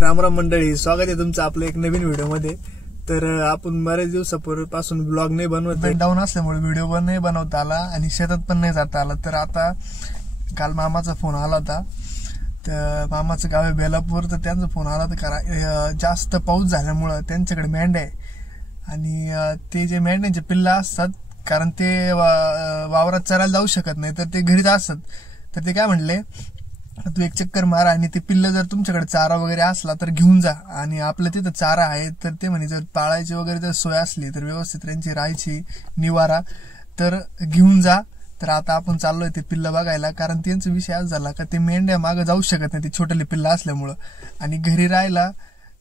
रामराम मंडळी, स्वागत आहे तुमचं आपलं एक नवीन व्हिडिओ मध्ये। तर आपण बरेच दिवसापूर्वीपासून ब्लॉग नाही बनवत, डाऊन असल्यामुळे व्हिडिओ पण नाही बनवता आला आणि शेतात पण नाही जाता आला। तर आता काल मामाचा फोन आला होता, तर मामाचं गाव आहे बेलापूर, तर त्यांचा फोन आला तर जास्त पाऊस झाल्यामुळे त्यांच्याकडे मेंढ्या आहे आणि ते जे मेंढ्यांचे पिल्ला असतात, कारण ते वावरात चरायला जाऊ शकत नाही तर ते घरीच असतात। तर ते काय म्हणले, तू एक चक्कर मार आणि ते पिल्ल जर तुमच्याकडे चारा वगैरे असला तर घेऊन जा, आणि आपलं तिथं चारा आहे तर ते म्हणे जर पाळायची वगैरे जर सोय असली तर व्यवस्थित त्यांची राहायची निवारा तर घेऊन जा। तर आता आपण चाललोय ते पिल्ल बघायला, कारण त्यांचा विषय आज झाला का ते मेंढ्या मागे जाऊ शकत नाही, ते छोटेले पिल्ल असल्यामुळं, आणि घरी राहायला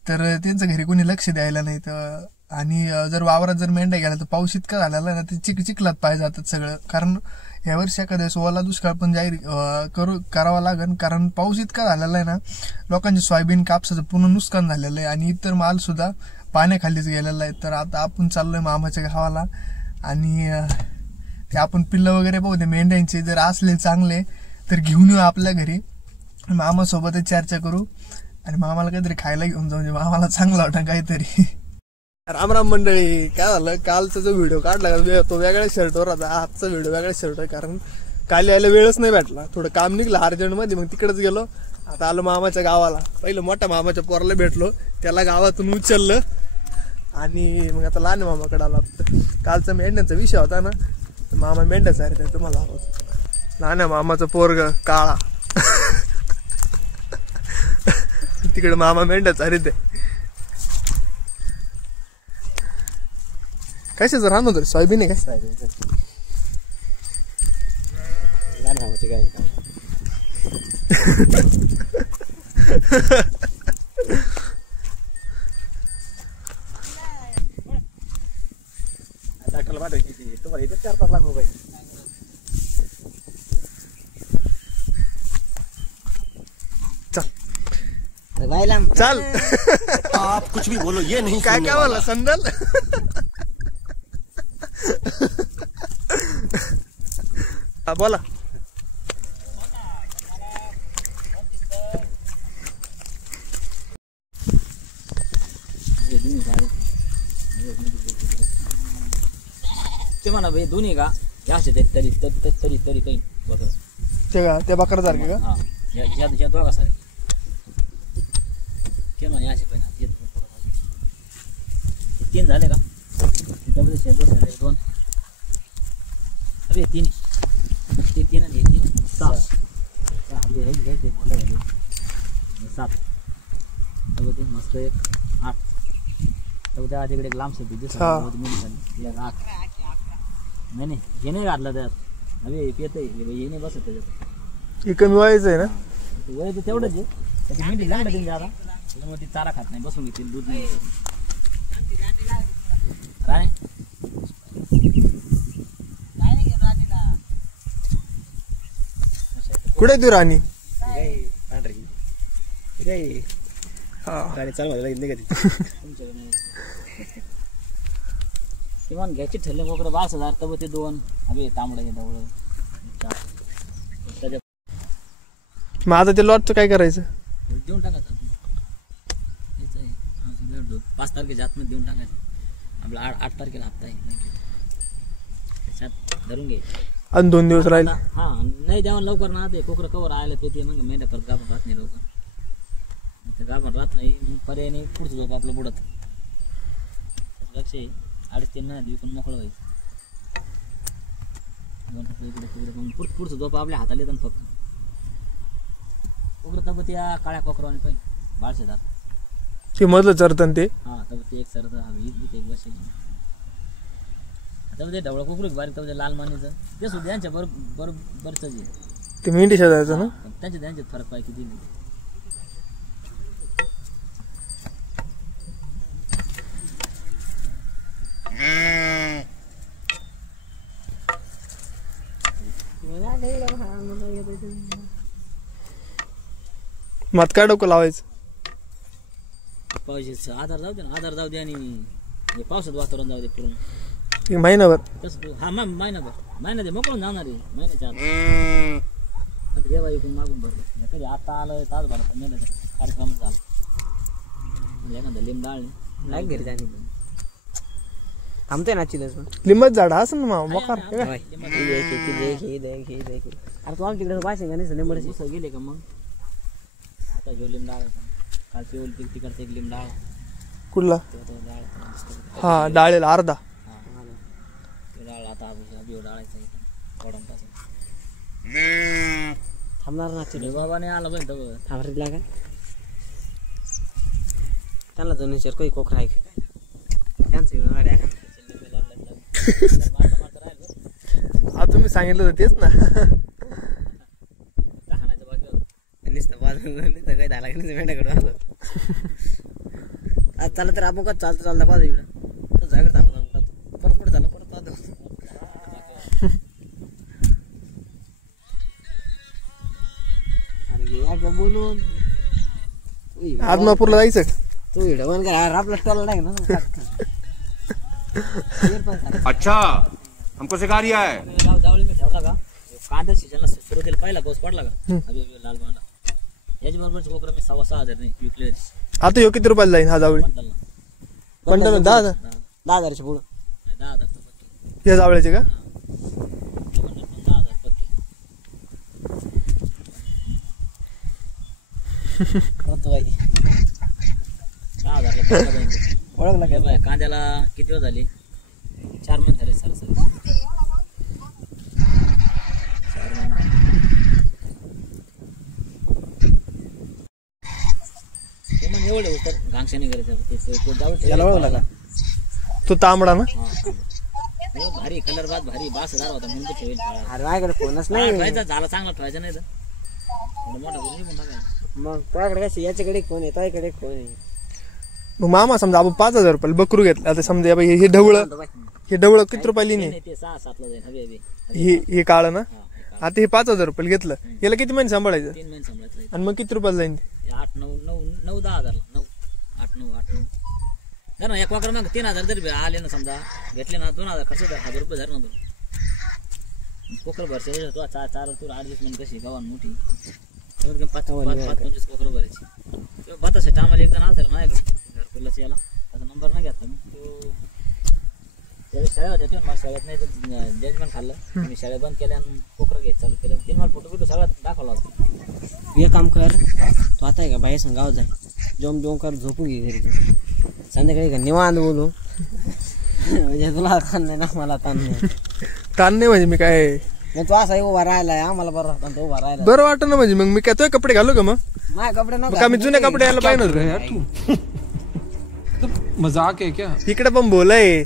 तर त्यांचं घरी कोणी लक्ष द्यायला नाही। तर आणि जर वावरात जर मेंढ्या गेल्या तर पाऊस इतका झालेला ना, ते चिखलात पाय जातात सगळं, कारण यावर्षी एखाद्या ओला दुष्काळ पण जाहीर करावा लागेल, कारण पाऊस इतका झालेला आहे ना, लोकांचे सोयाबीन कापसाचं पूर्ण नुकसान झालेलं आहे आणि इतर माल सुद्धा पाण्याखालीच गेलेला आहे। तर आता आपण चाललोय मामाच्या गावाला आणि ते आपण पिल्ल वगैरे पाहू, ते मेंढ्यांचे जर असले चांगले तर घेऊन येऊ आपल्या घरी, मामासोबतच चर्चा करू आणि मामाला काहीतरी खायला घेऊन जाऊ, म्हणजे मामाला चांगला वाटतं काहीतरी। रामराम मंडळी, काय झालं, कालचा जो व्हिडिओ काढला तो वेगळ्या शर्टवर होता, आजचा व्हिडिओ वेगळ्या शर्ट आहे, कारण काल यायला वेळच नाही भेटला, थोडं काम निघलं अर्जंट मध्ये, मग तिकडेच गेलो। आता आलो मामाच्या गावाला, पहिलं मोठ्या मामाच्या पोराला भेटलो, त्याला गावातून उचललं आणि मग आता लहान मामाकडे आला। कालचा मेंढ्यांचा विषय होता ना, मामा मेंढ्याचा आहे तुम्हाला लहान मामाचं पोरग काळा तिकडे मामा मेंढ्याचा अरे ते कशाचं राहणार तरी सोयाबीन आहे काय? डॉक्टरला पाठवायची तुम्हाला इथे 4-5 लाख रुपये। चल आप कुछ भी बोलो, ये नहीं काय काय बोला संदल बोला। ते म्हणा भाई दोन्ही का याचे तरी तरी तरी तरी काही बघा त्या बकरासारखे का? हा, या दोघा सारखे ते म्हणे असे पण 3 झाले का? त्यामध्ये शेजार 2 अरे 3 आणि 6 घ्यायचे बोला झाले 7 त्यामध्ये मस्त एक 8 त्या तिकडे एक लांब सब्जी दिसत 8 नाही हे नाही घातलं त्यात, अरे येत हे नाही बसत त्याच्यात, हे कमी व्हायचं आहे ना, वय तेवढंच आहे, त्याची मेंढी लागलं त्यांनी आता, त्याच्यामुळे ती चारा खात नाही, बसून घेतील, दूध नाही राणे कुठे तू राणी गाडी चालू किमान घ्यायची ठरले वगैरे 22,000 तर ते 2 हवे तांबडा घेता। मग आता ते लॉटचं काय करायचं? देऊन टाकायचं, 5 तारखेच्या आतमध्ये देऊन टाकायचं, आपला 8 तारखेला हप्ता आहे त्याच्यात धरून घ्यायचं, आणि 2 दिवस राहिले। हा नाही द्यावं लवकर ना, ते कोकरं कवर आलं ते मग मेंढ्या परत गाभण राहत नाही लवकर, गाभण राहत नाही पर्याय नाही, पुढचं झोप आपलं बुडत लक्ष 2.5-3 महिन्यात विकून मोकळं व्हायचं, इकडे पुढचं झोप आपल्या हाताला येतं फक्त। कोकरं तब त्या काळ्या कोकरावाने पण बाळशेदार ते मधलं चरतं ते, हा तब ते एक सरत हवी एक वर्षाची, आता ते ढवळं कोकरू बारीक तब ते लाल मानीचं ते सुद्धा यांच्या बरोबरच आहे, ते मेंढी शेजायचं ना, त्यांच्यात फरक पाय किती नाही। मत काय डोकं लावायचं, पावसाचं आधार जाऊ दे ना, आधार जाऊ दे आणि पावसात वातावरण जाऊ दे पूर्ण महिनाभर। तसं हा महिना दे मोकळून जाणार आहे महिन्याच्या आत, देवा इकडून मागून भरलं कधी आता आलं तास भरत महिन्याचा कार्यक्रम झाला। म्हणता लिंब डाळ लाग घरी जाणे थांबतोय ना चिलच लिंबाचं झाड असं ना मोकार अरे तू आमच्याकडे पाहिजे का नाही लिंबड दिवस गेले का मग आता घेऊ लिंब डाळ कालची ओलती तिकडचं एक लिंब डाळ कुठला डाळ हा डाळेला अर्धा डाळ आता बिव डाळायचा पासून थांबणार ना चिल बाबा नाही आला पाहिजे तर थांबरीला काय त्यांना दोन चार काही कोकरा आहे काय त्यांचं गाड्या आता तुम्ही सांगितलं होतं तेच ना हाणायचं बाकी होतं नुसतं नुसतं काही झाला की मेंढ्याकडे आलो आज चाललं तर आपण का चालतं चालता पाहतो इकडं तर जागड थांबतो परत पुढे झालं परत पाहतो अरे बोलून आदमापूरला जायचं तू हिडवण काय आपला स्टॉल नाही ना अच्छा हमको सिखा रिया है गाव जावळी मी ठेवला का कांदा सीजनला सुरुवातीला पहिला पाऊस पडला का अभी लाल बांधा याच्या बरोबरच कोकरा मी 6,500 नाही विकले आता ह्यो किती रुपयाला जाईल हा जावळी बंडलला बंडल 10,000 10,000च्या पुढं 10,000 पक्की या जावळ्याचे का 10,000 पक्की करतो बाई 10,000 ओळखला ला कांद्याला किती दिवस झाले 4 महिने झाले सरासरी 4 महिने ते म्हणजे एवढे उतर घांगशाने करायचं ते जाऊ याला ओळखला का तो तांबडा ना भारी कलर बाद भारी 12,000 होता म्हणून ठेवेल अरे माझ्याकडे फोनच नाही ठेवायचा झाला चांगला ठेवायचा नाही तर मोठा करून निघून टाकायचा मग तुझ्याकडे कशी याच्याकडे कोण आहे तुझ्याकडे कोण आहे मग मामा समजा आपण 5,000 रुपयाला बकरू घेतलं आता समजा हे ढवळं किती रुपयाला नाही ते 6-7 ला जाईल हे काळ ना आता हे 5,000 रुपयाला घेतलं याला किती महिने सांभाळायचं 3 महिने सांभाळायचं आणि मग किती रुपयाला जाईल 8-9-10,000 धर ना एक वाकर मग 3,000 जरी आले ना समजा घेतले ना 2,000 खर्च 1,000 रुपये धर ना तो कोकर भरसे तो 4 तू 8 दिवस म्हणजे कशी गावान मोठी 5-25 कोकर भरायची बतासाठी आम्हाला एक जण आलता माझ्याकडे घरकुलाच याला त्याचा नंबर नाही घेतला मी तो त्याच्या शाळेत येतो मला शाळेत नाही तर जजमेंट खाल्लं मी शाळेत बंद केल्या आणि कोकरं घ्यायचं चालू केलं 3 मला फोटो सगळा दाखवला होता तू एक काम कर तू आता आहे का बाहेर सांग गाव जाय जोम कर झोपू घे घरी संध्याकाळी का निवांत बोलू म्हणजे तुला ताण नाही ना मला ताण नाही ताण नाही म्हणजे मी काय मग तू असा उभा राहिलाय आम्हाला बरं राहता तो उभा राहिला बरं वाटत ना म्हणजे मग मी काय तो कपडे घालू का मग माझे कपडे नको आम्ही जुने कपडे यायला पाहिजे नव्हतं मजाक है क्या इकडे पण बोलाय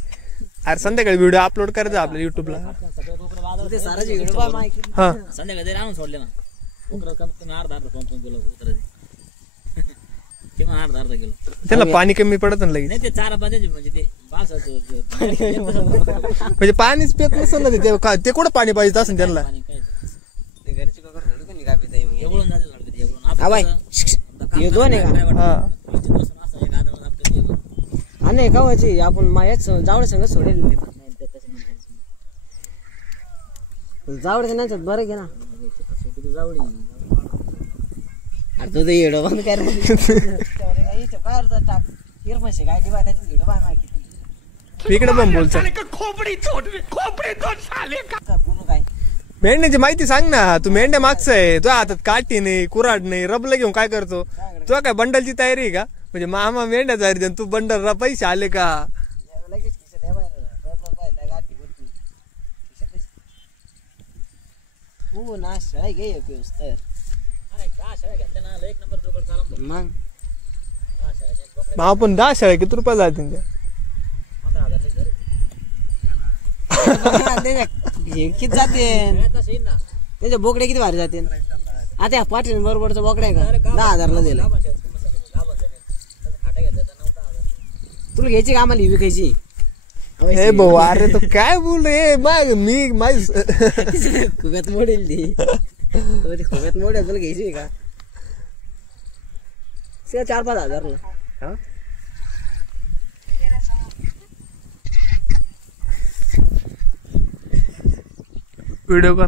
अरे संध्याकाळी व्हिडिओ अपलोड करायचा आपल्या युट्यूबला सगळं कोकरं बाजार ते सारा व्हिडिओ बा माहिती हा संध्याकाळी जरी आणून सोडले ना कोकरं कमीत कमी अर्धा किलो उतरायचे किंवा अर्धा किलो त्याला पाणी कमी पडत ना लगेच नाही ते 4-5 म्हणजे ते पावसाचं म्हणजे पाणीच पित नसेल ना ते कुठं पाणी पाहिजे असं त्यांना पाणी काय ते घरची कोकर रडू का निघा पिता मग एवढून जाते लागते एवढून हा बाई हे दोन आहे का हा असं एक आदळ आपलं जेवण आणि गावाची आपण मायाच जावळ संग सोडेल नाही ते त्याच्यानंतर जावळच्या नंतर बरं घे ना किती जावडी अरे तू ते व्हिडिओ बंद कर टाक हिरमशी काय दिवा त्याची व्हिडिओ बाय माहिती इकडे पण बोलचा बोलू काय मेंढ्याची माहिती सांग ना तू मेंढ्या मागचं आहे तुझ्या हातात काठी नाही कुऱ्हाड नाही रबलं घेऊन काय करतो तुझ्या काय बंडलची तयारी आहे का म्हणजे मामा मेंढ्या तयारी तू बंडल पैसे आले का लगेच खिशात आहे बाहेर गाठी वरती हो ना शाळा घे तर अरे 10 शेळ्या घेतल्या ना एक नंबर जोकर चालम मग 10 शेळ्या मग आपण 10 शेळ्या किती रुपये जातील त्या 15,000 हे किती जाते तसं येईन ना त्याचे बोकडे किती भारी जाते आता या पाटील बरोबरचा बोकडा आहे का 10,000ला दिला खाटा घेतल्या तर 9-10,000 तुला घ्यायची का आम्हाला विकायची हे भाऊ अरे तो काय बोल रे मी माझी खुब्यात मोडेल ती खुब्यात मोडेल तुला घ्यायची का 4-5 हजारला व्हिडिओ कर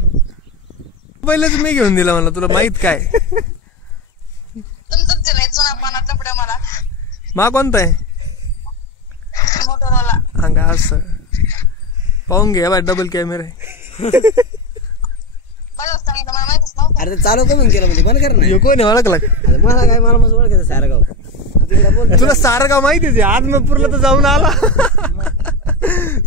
पहिलेच मी घेऊन दिला मला तुला माहित काय तुमचं जुन्या मनातलं पुढे मला मा कोणता आहे अंगा असं पाहून घे बाय डबल कॅमेरा आहे अरे चालू करून केलं म्हणजे बंद कर ना यो कोण आहे ओळखला का? अरे मला काय मला मस्त ओळखायचं सारगाव बोल तुला सारगाव माहितीच आहे आदमापूरला तर जाऊन आला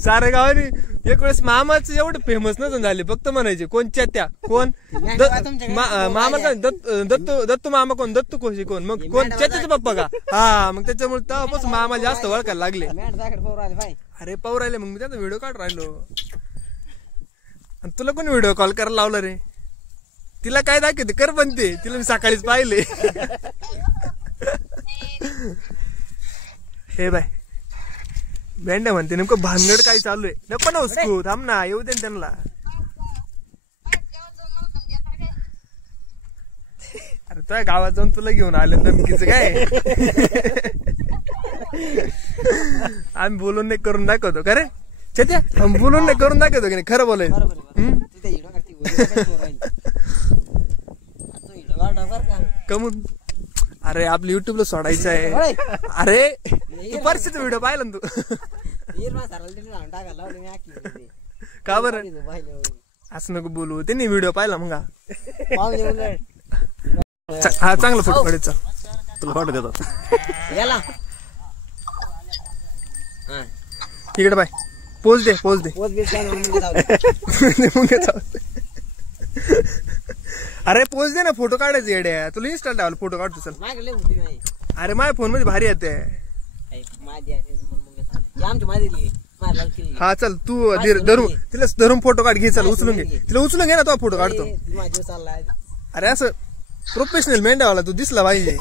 सारगावाने एक वेळेस मामाच एवढे फेमस नसून झाले फक्त म्हणायचे कोणच्या त्या कोण मामा का दत्तू मामा कोण दत्तू कोशी कोण मग कोण चेत्याचे पप्पा का हा मग त्याच्यामुळे तेव्हापासून मामा जास्त ओळखायला लागले अरे पाहू राहिले मग मी त्याचा व्हिडिओ काढ राहिलो आणि तुला कोण व्हिडिओ कॉल करायला लावला रे तिला काय दाखवते कर पण ते तिला मी सकाळीच पाहिले हे बाय भेंड्या म्हणते नेमकं भानगड काय चालू आहे नको ना उसकू थांब ना येऊ दे त्यांना अरे तुझ्या गावात जाऊन तुला घेऊन आले धमकीचं काय आम्ही बोलून नाही करून दाखवतो का रे चेत्या आम्ही बोलून नाही करून दाखवतो की नाही खरं बोलायचं कमून अरे आपलं युट्यूबला सोडायचं आहे अरे तू परशीचा व्हिडिओ पाहिला ना तू का बरं असं नको बोलू त्यांनी व्हिडिओ पाहिला मग हा चांगला फोटो काढायचा तुला फोटो देतो इकडे बाय पोच दे अरे पोच दे ना फोटो काढायचे येड्या तुला इंस्टा टावला फोटो काढतो चल अरे माझ्या फोन मध्ये भारी येते हा चल तू तिला धरून फोटो काढ घे चल उचलून घे ना तो फोटो काढतो अरे असं प्रोफेशनल मेंढ्यावाला तू दिसला पाहिजे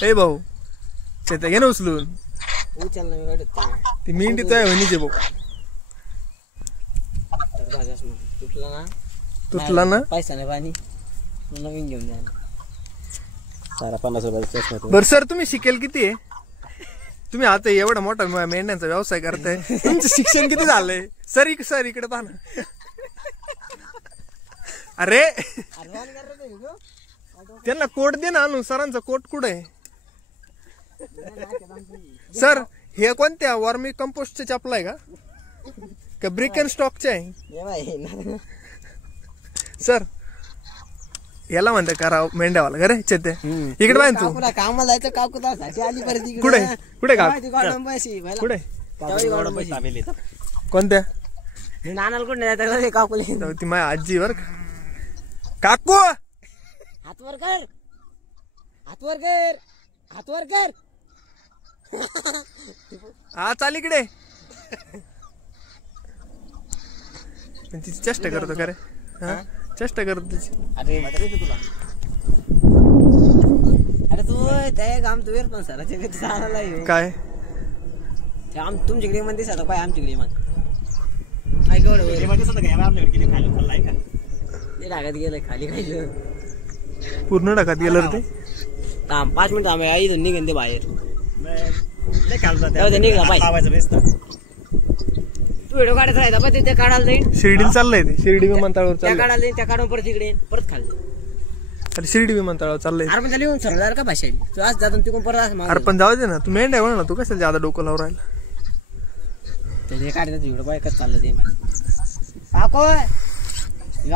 हे भाऊ चेत्या घे ना उचलून ती मेंढीच आहे वहिनीचे भाऊ तुटला ना पैसा नाही पाणी नवीन घेऊन द्या सारा 50 रुपयाचा बर सर तुम्ही शिकेल किती आहे तुम्ही आता एवढा मोठा मेंढ्यांचा व्यवसाय करताय तुमचं शिक्षण किती झालंय सर इकडे पहा ना अरे त्यांना कोट दे ना आणून सरांचा कोट कुठे आहे सर हे कोणत्या वॉर्मी कंपोस्टचे चपला आहे का ब्रिक अँड स्टॉकचे आहे सर याला म्हणते करा मेंढ्यावाला घरे चेते इकडे पाहिजे तू कामाला जायचं काकूसाठी आली परत कुठे का कोणत्या नानाला कुठे जायचं काकूला ती माझ्या आजी वर काकू हातवर कर हा चाल इकडे तिची चेष्टा करतो का रे चेष्टा करतो तिची अरे तू ते काम तू पण सराच्या कधी चालायला येऊ काय तुमच्याकडे मध्ये दिसत काय आमच्याकडे मग काय ढाकात गेलं खाली खायचं पूर्ण ढाकात गेलं रे ते 5 मिनिट आम्ही आई निघेन ते बाहेर निघला पाहिजे तू व्हिडिओ काढायचा राहायचा पण ते काढायला जाईल शिर्डीला चाललंय ते शिर्डी विमानतळावर त्या काढायला जाईल त्या काढून परत तिकडे परत खाल्लं अरे शिर्डी विमानतळावर चाललंय अरे पण त्याला येऊन समजा का भाषा तू आज जातो तिकडून परत अरे पण जाऊ दे ना तू मेंढ्या म्हणा तू कशाला ज्यादा डोकं लावून राहिला ते काढायचं व्हिडिओ बाय कसं चाललं ते काको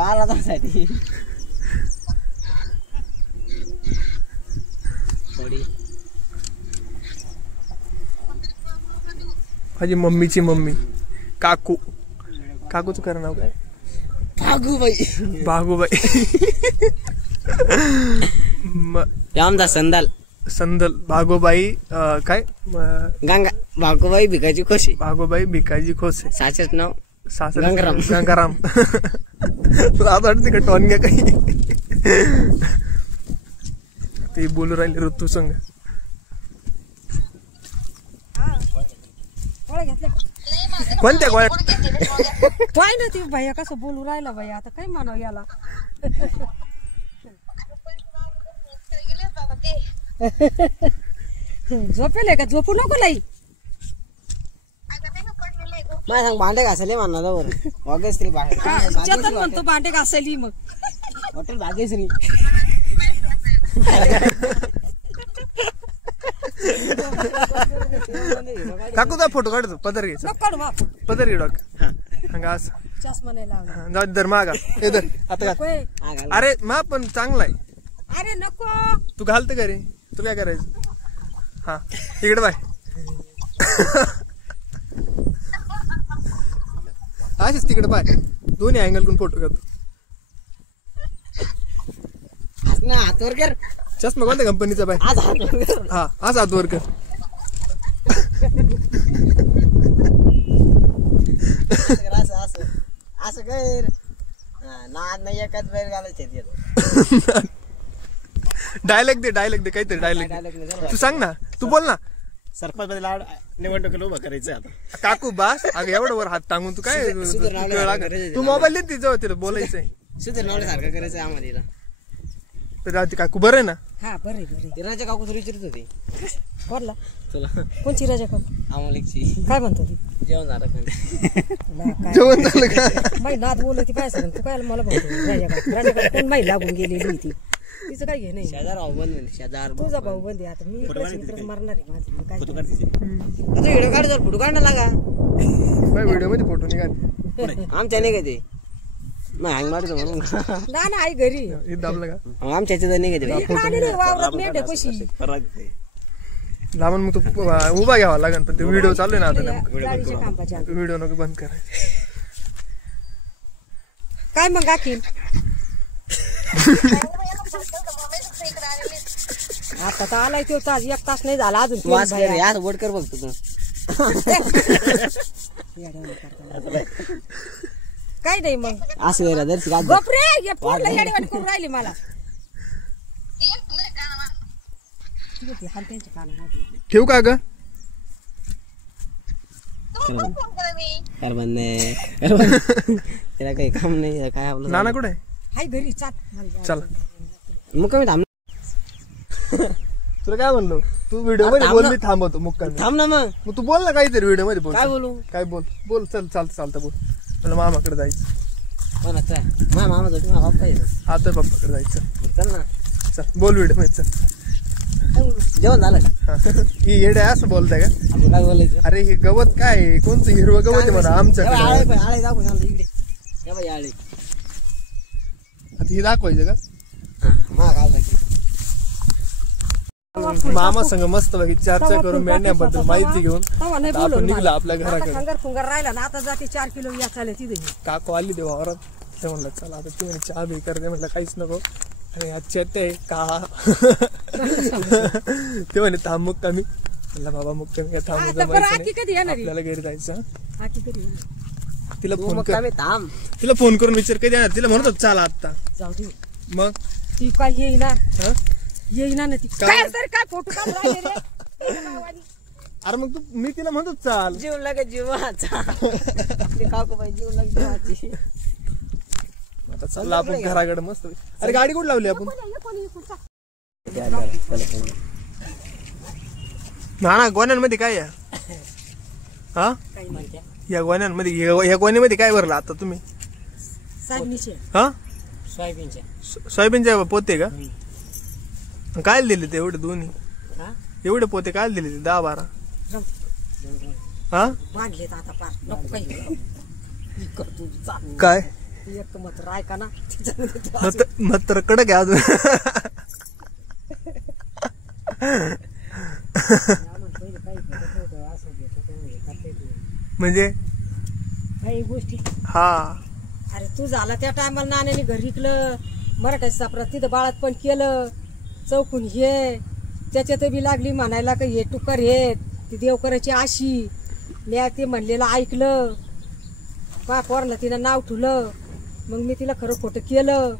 आला त्यासाठी माझी मम्मीची मम्मी काकूच खरं नाव काय भागूबाई रामदास संदल भागोबाई काय गंगा भागोबाई भिकाजी खोसे भागोबाई भिकाजी खोसे सासच नाव गंगाराम तुला आता वाटते का टॉन घ्या काही ते बोलू राहिले ऋतू संघ कोणत्या गोळ्या काय ना ती भैया कसं बोलू राहिला भैया आता काय म्हणावं याला झोपेल का झोपू नको लाई मला सांग भांडे घासले म्हणला जावर भाग्यश्री चेतन म्हणतो भांडे घासायली मग हॉटेल भाग्यश्री काकू तुझा फोटो काढतो पदर घे नको काढू बापू पदर घे डॉक्टर हंगा असं चष्मा नाही लावला जाऊ दे, धर मागा हे धर आता घाल. होय. अरे मा पण चांगला आहे अरे नको तू घालते का रे तू काय करायचं हा इकडे बाय अशीच तिकडे पाय दोन्ही अँगल करून फोटो काढतो ना हातवर कर चष्मा कोणत्या कंपनीचा बाय आज हातवर कर हा आज हात वर कर असं असं असं कर नाद नाही एकाच वेळ घालायचे डायलॉग दे काहीतरी डायलॉग तू सांग ना तू बोल ना सरपंच मध्ये लाड निवडणुकीला उभं करायचं आता काकू बास अगं एवढं वर हात टांगून तू काय तू मोबाईल देत तिचं तिला बोलायचंय सुधरणावल्यासारखं करायचं आम्हाला तर राहते काकू बरं आहे ना हा बरे बरे तिराच्या काकू तर विचारत होती कोणला तुला कोणची राजा काकू आम्हाला काय म्हणतो ती जेवण झालं का तुला काय जेवण झालं का माई नाद बोलती काय सांग तू काय मला म्हणतो राजा काकू कोण माई लागून गेलेली होती तिचं काय घे नाही शेजार भाऊ बंद म्हणजे शेजार तुझा भाऊ बंदी आता मी इकडे मारणार आहे माझी मी काय आता व्हिडिओ काढ जर फोटो काढणं लागा व्हिडिओ मध्ये फोटो निघाले आमच्या नाही का ते मग हँग मारतो म्हणून ना आई घरी हे दाबलं का आमच्या याच्यात नाही का इकडे आली रे वावरात मेंढ्या कशी लांबून मग तू उभा घ्यावा लागेल पण ते व्हिडिओ चालू आहे ना आता गाडीच्या कामाच्या व्हिडिओ नको बंद करायचं काय मग गाकीन आता तर आलाय तो तास 1 तास नाही झाला अजून तू असं कर यार वोट कर बघतो तू काय नाही मग असं कर दर्शी गाज गपरे हे फोडला येडवाणी करून राहिली मला ठेवू का ग कर बंद त्याला काही काम नाही काय आपलं नाना कुठे आहे हाय घरी चाल चल मुक्कामी थांब तुला काय म्हणलो तू व्हिडिओ मध्ये बोल मी थांबवतो मुक्कामी थांब ना मग तू बोल ना काहीतरी व्हिडिओ मध्ये बोल काय बोलू काय बोल चल चालतं बोल मला मामाकडे जायचं कोणाचा माझ्या मामा जोडी माझा बाप्पा येतो आता पप्पाकडे जायचं चल ना चल बोल व्हिडिओ मध्ये चल जेवण झालं का हा. ही येडे असं बोलताय का आपण काय बोलायचं अरे हे गवत काय आहे? कोणतं हिरवं गवत आहे म्हणा आमच्याकडे आळे दाखव सांगतो इकडे या बाई आळे आता हे दाखवायचं का मामा संग मस्त पैकी चर्चा करून मेंढ्याबद्दल माहिती घेऊन आपण निघला आपल्या घराकडे खंगर खुंगर राहिला ना आता जाते 4 किलो या चालेल तिथे काकू आली ते वावरात ते म्हणलं चला आता ती म्हणे चहा बी करते म्हटलं काहीच नको आणि आजच्या ते का ते म्हणे थांब मुक्कामी म्हणलं बाबा मुक्कामी काय थांबू कधी येणार आपल्याला घरी जायचं आकी कधी येणार तिला तू फोन मग कर काय थांब तिला फोन करून विचार कधी येणार तिला म्हणत होत चला आता जाऊ दे मग ती काय येईना हा? येईना ना ती काय? काय तरी काय फोटो काढून राहिले रे अरे मग तू मी तिला म्हणतो चाल जीव लागे जीवाचा आपली काकू बाई जीव लागे जीवाची आता चालला आपण घराकडे मस्त अरे गाडी कुठं लावली आपण ना गोण्यांमध्ये काय आहे हा काही म्हणत्या या गोण्यांमध्ये या गोण्यामध्ये काय भरलं आता तुम्ही साबणीचे हा सोयाबीनच्या सोयाबीनचे पोते का काय दिले ते एवढे दोन्ही हा एवढे पोते काय दिले ते 10-12 रम. हा वाढलेत आता पार नको काही ही कर तू चाल काय एक मत राय का ना त्याच्यामध्ये तू मत कडक आहे अजून म्हणजे काही गोष्टी हा अरे तू झाला त्या टायमाला नाण्याने घर विकलं मराठ्याच्या सापरात तिथं बाळात पण केलं चौकून हे त्याच्यात बी लागली म्हणायला का हे टुकर हे ती देवकराची आशी म्या ते म्हणलेलं ऐकलं पा पोरला तिनं नाव ठुलं मग मी तिला खरं खोटं केलं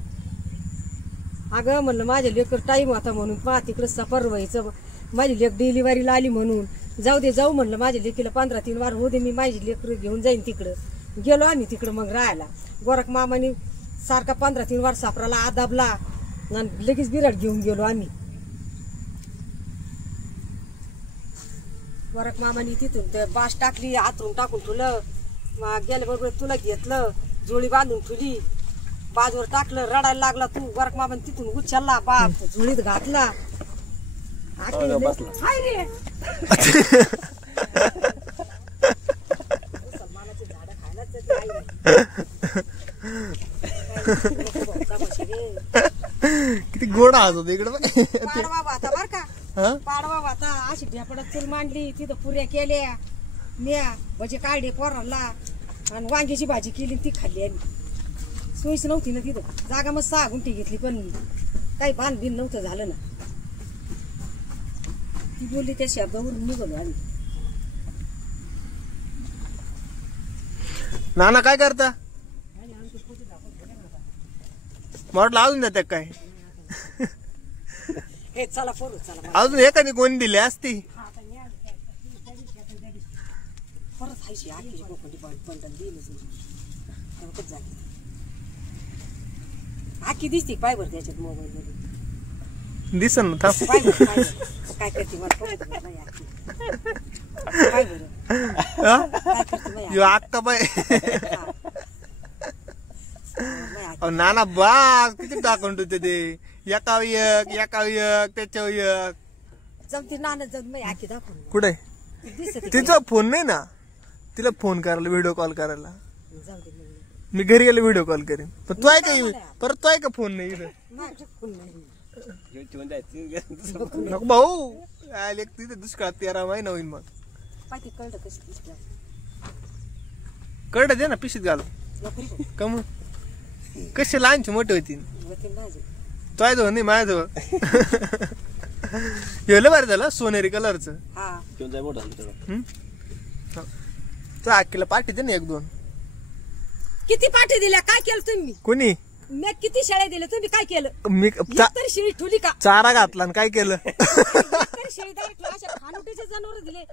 अगं म्हणलं माझ्या लेकर टाईम होता म्हणून पा तिकडं सफर व्हायचं माझी लेक डिलिव्हरीला आली म्हणून जाऊ दे जाऊ म्हणलं माझ्या लेकीला 15-3 वार होऊ दे मी माझी लेकर घेऊन जाईन तिकडं गेलो आम्ही तिकडं मग राहायला गोरख मामाने सारखा 15-3 वार सापराला आदाबला आणि लगेच बिराड घेऊन गेलो आम्ही गोरख मामाने तिथून ते बास टाकली आतरून टाकून ठुलं मग गेल्याबरोबर तुला घेतलं जोळी बांधून ठुली बाजूवर टाकलं रडायला लागला तू गोरख मामाने तिथून उचलला बाप झोळीत घातला हाय रे गोड हसत इकडे पाडवा वाता बर का हा पाडवा वाता अशी ढेपडात चूल मांडली तिथं पुऱ्या केल्या म्या भजे काढले पोरांना आणि वांग्याची भाजी केली ती खाल्ली आम्ही सोयीच नव्हती ना तिथं जागा मग 6 गुंठी घेतली पण काही बांध बिन नव्हतं झालं ना ती बोलली त्या शब्दावरून निघालो आम्ही नाना काय करता म्हटलं अजून जाते काय हे चला पोरू चला अजून एखादी कोणी दिली असती परत हायशी आखी कोकणी बंडल दिलं आखी दिसते पाय भर त्याच्यात मोबाईल मध्ये दिसन ना थांब पाय भर काय करते मला कळत नाही आखी पाय भर हा? काय करते नाही यो अक्का बाय आखी नाना बास किती टाकून ठेवते ते एका एक त्याच्या एक जमती नाना जम नाही आखी दाखवून कुठे दिसते तिचा फोन नाही ना तिला फोन करायला व्हिडिओ कॉल करायला जाऊ दे मग. मी घरी गेले व्हिडिओ कॉल करेन पण तू आहे का परत तू आहे का फोन नाही इथं माझ्या फोन नाही नको भाऊ आले तिथे दुष्काळात 13 महिना होईल मग पाहिजे कळलं कशी दिसते कळत दे ना पिशीत घाल नोकरी बघ. कम कसे लहानचे मोठे होतील होते माझे तो आहे नाही माझ्याजवळ हेलं बरं झालं सोनेरी कलरचं हा तो आकीला पाठी दे ना 1-2 किती पाठी दिल्या काय केलं तुम्ही कोणी मी किती शेळ्या दिल्या तुम्ही काय केलं मी एकतरी शेळी ठुली का चारा घातला आणि काय केलं एकतरी शेळी डायरेक्ट अशा खानोटीचे जनावर दिले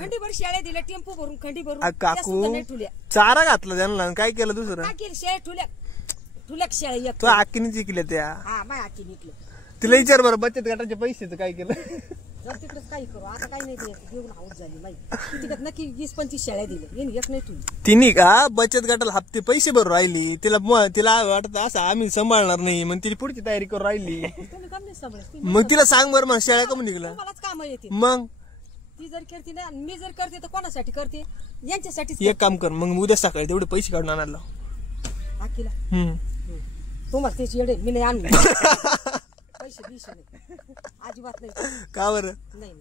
खंडीभर शेळ्या दिल्या टेम्पो भरून खंडी भरून त्या काकू सुद्धा नाही ठुल्या चारा घातला त्यांना आणि काय केलं दुसरं काय केलं शेळ्या ठुल्या शेळ्या एक तो आकीने जिंकल्या त्या हा माय आखी निघलं तिला विचार बरं बचत गटाचे पैसे काय केलं जर तिकडेच काही करू आता काही नाही द्यायचं घेऊन हाऊस झाली माहिती तिकडे नक्की 20-25 शेळ्या दिल्या येईन एक नाही ठुली तिने का बचत गटाला हप्ते पैसे भरून राहिली तिला वाटत असं आम्ही सांभाळणार नाही मग तिने पुढची तयारी करून राहिली तुम्ही कम नाही सांभाळत मग तिला सांग बरं मग शेळ्या कमी निघला तुम्हालाच काम येते मग ती जर करते ना मी जर करते तर कोणासाठी करते यांच्यासाठीच एक काम कर मग उद्या सकाळी तेवढे पैसे काढून आणायला आखीला हम्म तुम्हाला त्याची येडे मी नाही आणले पैसे बिशे नाही अजिबात नाही का बरं नाही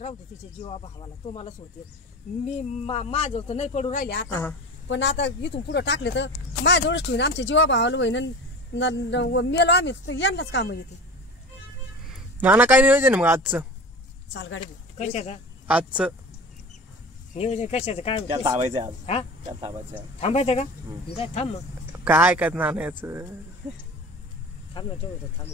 राहू दे तिच्या जीवा भावाला तुम्हालाच होते मी माझ्याजवळ तर नाही पडून राहिले आता पण आता इथून पुढे टाकले तर माझ्याजवळच ठेवून आमच्या जीवा भावाला होईन मेलो आम्ही तर यांनाच काम येते नाना काय नियोजन आहे मग आजचं चाल गाडी बघ. कशाचा आजचं नियोजन कशाचं काय त्याला थांबायचं आज हा त्याला थांबायचं थांबायचं का काय थांब मग काय काय नाना याचं थांब ना तेवढं थांब